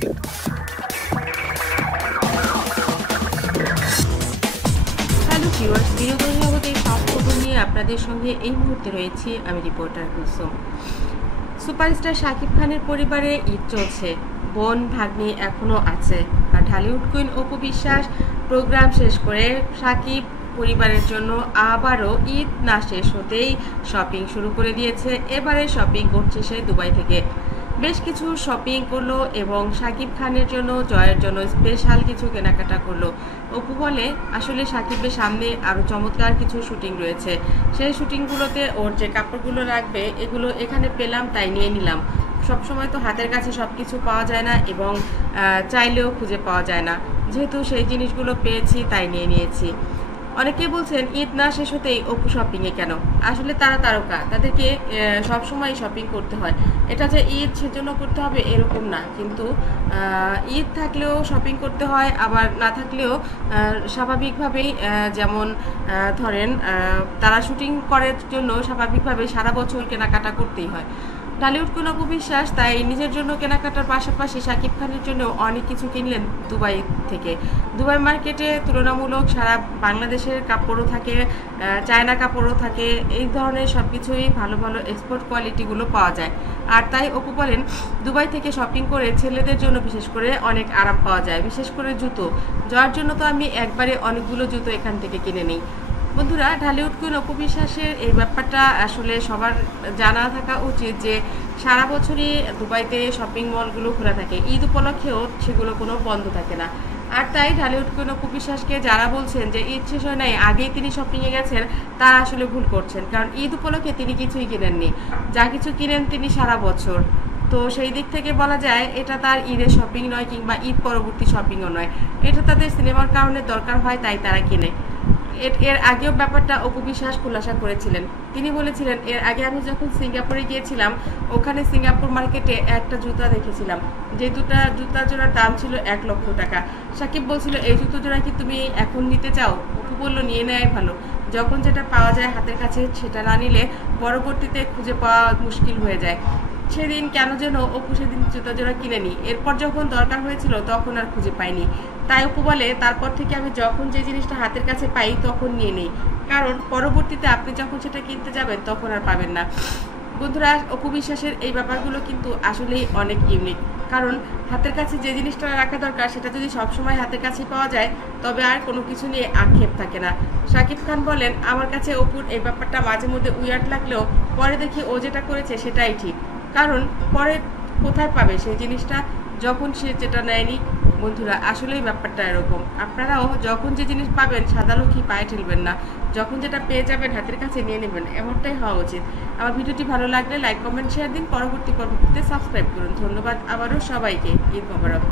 Hello viewers, বিনোদন জগতের top খবর নিয়ে আপনাদের সঙ্গে এই মুহূর্তে রয়েছি আমি রিপোর্টার কুলসুম। সুপারস্টার শাকিব খানের পরিবারে ঈদ চলছে, বোন ভাগ্নি এখনও আছে। আর ঢালিউড কুইন অপু বিশ্বাস প্রোগ্রাম শেষ করে শাকিব পরিবারের জন্য আবারও ঈদ না শেষ হতেই শপিং শুরু করে দিয়েছে। এবারে শপিং করছে সে দুবাই থেকে। বেশ কিছু শপিং করলো এবং শাকিব খানের জন্য, জয়ের জন্য স্পেশাল কিছু কেনাকাটা করলো। অপু বলে আসলে শাকিবের সামনে আরও চমৎকার কিছু শুটিং রয়েছে, সেই শুটিংগুলোতে ওর যে কাপড়গুলো লাগবে এগুলো এখানে পেলাম তাই নিয়ে নিলাম। সবসময় তো হাতের কাছে সব কিছু পাওয়া যায় না এবং চাইলেও খুঁজে পাওয়া যায় না, যেহেতু সেই জিনিসগুলো পেয়েছি তাই নিয়ে নিয়েছি। অনেকেই বলছেন ঈদ না শেষ হতেই অপু শপিংয়ে কেন? আসলে তারা তারকা, তাদেরকে সবসময় শপিং করতে হয়। এটা যে ঈদ সেজন্য করতে হবে এরকম না, কিন্তু ঈদ থাকলেও শপিং করতে হয়, আবার না থাকলেও স্বাভাবিকভাবেই যেমন ধরেন তারা শুটিং করার জন্য স্বাভাবিকভাবে সারা বছর কেনাকাটা করতেই হয়। ঢালিউড কুইন অপু বিশ্বাস তাই নিজের জন্য কেনাকাটার পাশাপাশি শাকিব খানের জন্য অনেক কিছু কিনলেন দুবাই থেকে। দুবাই মার্কেটে তুলনামূলক সারা বাংলাদেশের কাপড়ও থাকে, চায়না কাপড়ও থাকে, এই ধরনের সব কিছুই ভালো ভালো এক্সপোর্ট কোয়ালিটিগুলো পাওয়া যায়। আর তাই অপু বলেন দুবাই থেকে শপিং করে ছেলেদের জন্য বিশেষ করে অনেক আরাম পাওয়া যায়, বিশেষ করে জুতো। যাওয়ার জন্য তো আমি একবারে অনেকগুলো জুতো এখান থেকে কিনে নিই। বন্ধুরা, ঢালিউড কুইন অপু বিশ্বাসের এই ব্যাপারটা আসলে সবার জানা থাকা উচিত যে সারা বছরই দুবাইতে শপিং মলগুলো খোলা থাকে, ঈদ উপলক্ষেও সেগুলো কোনো বন্ধ থাকে না। আর তাই ঢালিউড কুইন অপু বিশ্বাসকে যারা বলছেন যে ঈদ শেষ হয় নাই আগেই তিনি শপিংয়ে গেছেন, তারা আসলে ভুল করছেন। কারণ ঈদ উপলক্ষে তিনি কিছুই কিনেননি, যা কিছু কিনেন তিনি সারা বছর। তো সেই দিক থেকে বলা যায় এটা তার ঈদের শপিং নয়, কিংবা ঈদ পরবর্তী শপিংও নয়, এটা তাদের সিনেমার কারণে দরকার হয় তাই তারা কিনে। এর আগেও ব্যাপারটা অপু বিশ্বাস খুলাসা করেছিলেন। তিনি বলেছিলেন এর আগে আমি যখন সিঙ্গাপুরে গিয়েছিলাম, ওখানে সিঙ্গাপুর মার্কেটে একটা জুতা দেখেছিলাম, যে জুতা জোড়ার দাম ছিল 1 লক্ষ টাকা। শাকিব বলছিল এই জুতো জোড়া কি তুমি এখন নিতে চাও? অপু বলল নিয়ে নেওয়াই ভালো, যখন যেটা পাওয়া যায় হাতের কাছে সেটা না নিলে পরবর্তীতে খুঁজে পাওয়া মুশকিল হয়ে যায়। সেদিন কেন যেন অপু সেদিন জুতা জোড়া কিনেনি, এরপর যখন দরকার হয়েছিল তখন আর খুঁজে পাইনি। তাই অপু বলে তারপর থেকে আমি যখন যে জিনিসটা হাতের কাছে পাই তখন নিয়ে নিই, কারণ পরবর্তীতে আপনি যখন সেটা কিনতে যাবেন তখন আর পাবেন না। বন্ধুরা, অপু বিশ্বাসের এই ব্যাপারগুলো কিন্তু আসলেই অনেক ইউনিক, কারণ হাতের কাছে যে জিনিসটা রাখা দরকার সেটা যদি সবসময় হাতের কাছে পাওয়া যায় তবে আর কোনো কিছু নিয়ে আক্ষেপ থাকে না। শাকিব খান বলেন আমার কাছে অপুর এই ব্যাপারটা মাঝে মধ্যে উইয়ার্ড লাগলেও পরে দেখি ও যেটা করেছে সেটাই ঠিক, কারণ পরে কোথায় পাবে সেই জিনিসটা যখন সে যেটা নেয়নি। বন্ধুরা, আসলেই ব্যাপারটা এরকম, আপনারাও যখন যে জিনিস পাবেন সাদালুকি পায়ে ঠেলবেন না, যখন যেটা পেয়ে যাবেন হাতের কাছে নিয়ে নেবেন, এমনটাই হওয়া উচিত। আমার ভিডিওটি ভালো লাগলে লাইক, কমেন্ট, শেয়ার দিন। পরবর্তী পর্বটিতে সাবস্ক্রাইব করুন। ধন্যবাদ আবারও সবাইকে। ঈদ মোবারক।